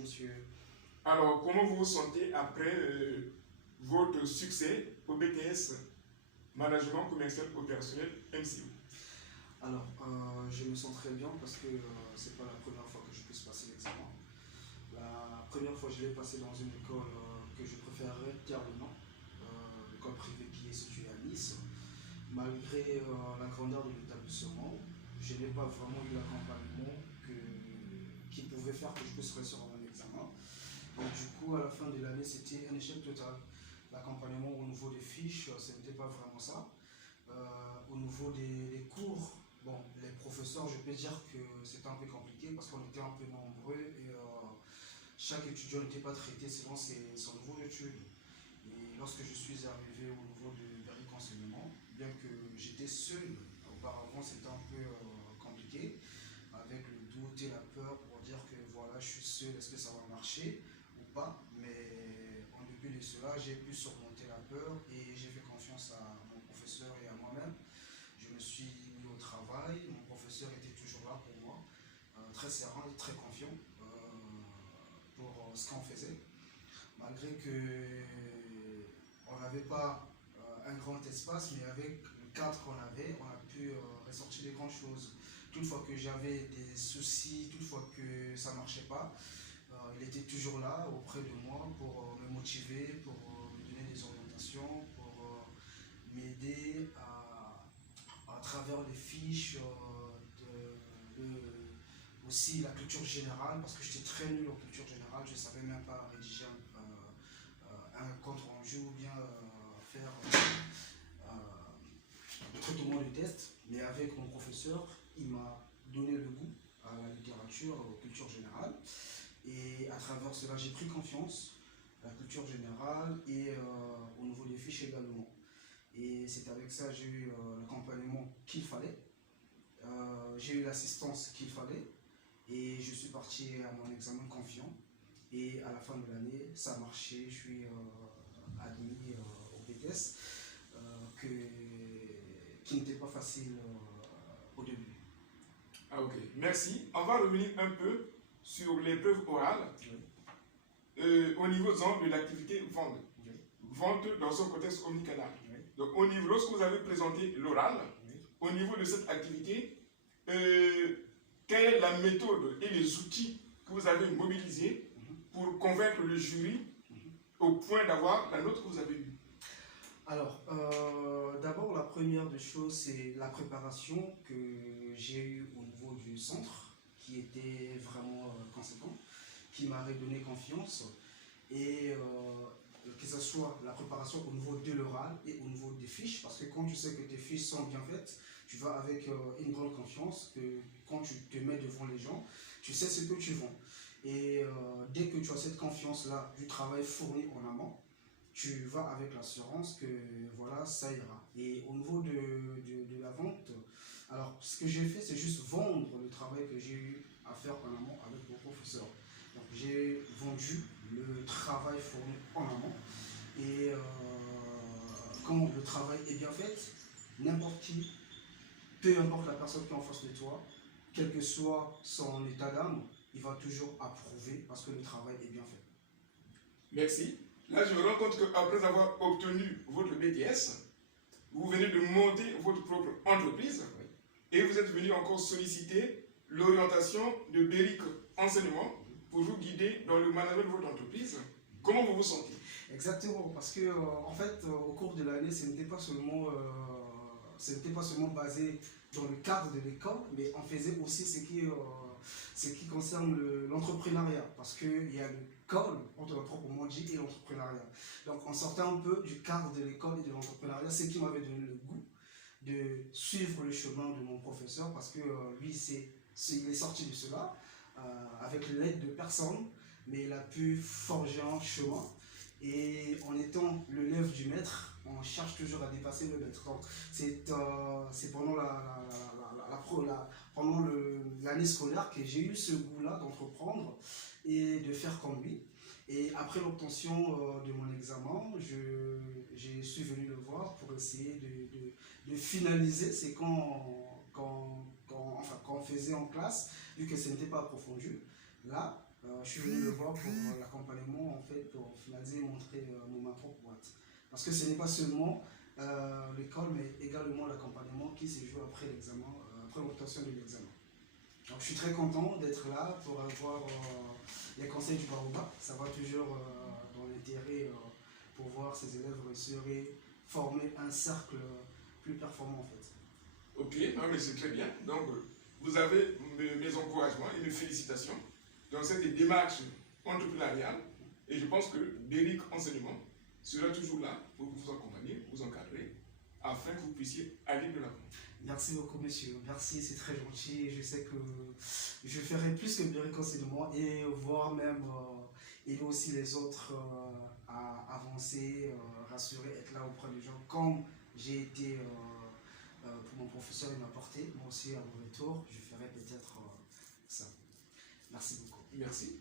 monsieur. Alors, comment vous vous sentez après votre succès au BTS Management Commercial Opérationnel MCO? Alors, je me sens très bien parce que c'est pas la première fois que je puisse passer l'examen. La première fois, je l'ai passé dans une école que je préférerais taire le nom, l'école privée qui est située à Nice. Malgré la grandeur de l'établissement, je n'ai pas vraiment eu l'accompagnement qui pouvait faire que je puisse réussir mon examen. Donc, du coup, à la fin de l'année, c'était un échec total. L'accompagnement au niveau des fiches, ce n'était pas vraiment ça. Au niveau des cours, bon, les professeurs, je peux dire que c'était un peu compliqué parce qu'on était un peu nombreux et chaque étudiant n'était pas traité selon son niveau d'études. Et lorsque je suis arrivé au niveau du réenseignement, bien que j'étais seul, auparavant c'était un peu compliqué, avec le doute et la peur pour dire que voilà, je suis seul, est-ce que ça va marcher ou pas. Mais en dépit de cela, j'ai pu surmonter la peur et j'ai fait confiance à mon professeur et à moi-même. Je me suis mis au travail, mon professeur était toujours là pour moi, très serein et très confiant pour ce qu'on faisait. Malgré qu'on n'avait pas un grand espace, mais avec le cadre qu'on avait, on a pu ressortir des grandes choses. Toutefois que j'avais des soucis, toutefois que ça ne marchait pas, il était toujours là auprès de moi pour me motiver, pour me donner des orientations, pour m'aider à travers les fiches, aussi la culture générale, parce que j'étais très nul en culture générale, je ne savais même pas rédiger un compte rendu ou bien faire le traitement de test. Mais avec mon professeur, il m'a donné le goût à la littérature, aux cultures générales. Et à travers cela, j'ai pris confiance à la culture générale et au niveau des fiches également. Et c'est avec ça que j'ai eu l'accompagnement qu'il fallait. J'ai eu l'assistance qu'il fallait. Et je suis parti à mon examen confiant. Et à la fin de l'année, ça a marché. Je suis admis au BTS, qui n'était pas facile au début. Ah, ok, merci. On va revenir un peu sur l'épreuve orale. Oui. Au niveau de l'activité vente. Oui. Vente dans son contexte omnicanal. Oui. Donc, au niveau, lorsque vous avez présenté l'oral, Oui. au niveau de cette activité, quelle est la méthode et les outils que vous avez mobilisés pour convaincre le jury au point d'avoir la note que vous avez eue? Alors, d'abord, la première des choses, c'est la préparation que j'ai eue au niveau du centre, qui était vraiment conséquent, qui m'a redonné confiance. Et que ce soit la préparation au niveau de l'oral et au niveau des fiches, parce que quand tu sais que tes fiches sont bien faites, tu vas avec une grande confiance, que quand tu te mets devant les gens, tu sais ce que tu vends. Et dès que tu as cette confiance-là du travail fourni en amont, tu vas avec l'assurance que voilà, ça ira. Et au niveau de la vente, alors ce que j'ai fait, c'est juste vendre le travail que j'ai eu à faire en amont avec mon professeur. Donc j'ai vendu le travail fourni en amont. Et quand le travail est bien fait, n'importe qui, peu importe la personne qui est en face de toi, quel que soit son état d'âme, il va toujours approuver parce que le travail est bien fait. Merci. Là, je me rends compte qu'après avoir obtenu votre BTS, vous venez de monter votre propre entreprise et vous êtes venu encore solliciter l'orientation de Béric Enseignement pour vous guider dans le management de votre entreprise. Comment vous vous sentez? Exactement, parce que en fait, au cours de l'année, ce n'était pas seulement basé dans le cadre de l'école, mais on faisait aussi ce qui concerne l'entrepreneuriat, parce qu'il y a l'école, proprement dit, et l'entrepreneuriat. Donc on sortait un peu du cadre de l'école et de l'entrepreneuriat, ce qui m'avait donné le goût de suivre le chemin de mon professeur, parce que lui, il est sorti de cela avec l'aide de personne, mais il a pu forger un chemin. Et en étant l'élève du maître, on cherche toujours à dépasser le maître. Donc c'est pendant pendant l'année scolaire que j'ai eu ce goût-là d'entreprendre et de faire comme lui. Et après l'obtention de mon examen, je suis venu le voir pour essayer de finaliser ce qu'on faisait en classe, vu que ce n'était pas approfondi. Là, Je suis venu le voir pour l'accompagnement, en fait, pour finaliser et montrer ma propre boîte. Parce que ce n'est pas seulement l'école, mais également l'accompagnement qui se joue après l'examen, après l'obtention de l'examen. Donc je suis très content d'être là pour avoir les conseils du Baobab. Ça va toujours dans l'intérêt pour voir ces élèves réussir et former un cercle plus performant en fait. Ok, non, mais c'est très bien. Donc, vous avez mes encouragements et mes félicitations dans cette démarche entrepreneuriale. Et je pense que Beric Enseignement sera toujours là pour vous accompagner, vous encadrer, afin que vous puissiez aller de l'avant. Merci beaucoup, monsieur. Merci, c'est très gentil. Je sais que je ferai plus que Beric Enseignement et voir même aider aussi les autres à avancer, rassurer, être là auprès des gens comme j'ai été pour mon professeur, il m'a porté. Moi aussi, à mon retour, je ferai peut-être ça. Merci beaucoup. Merci.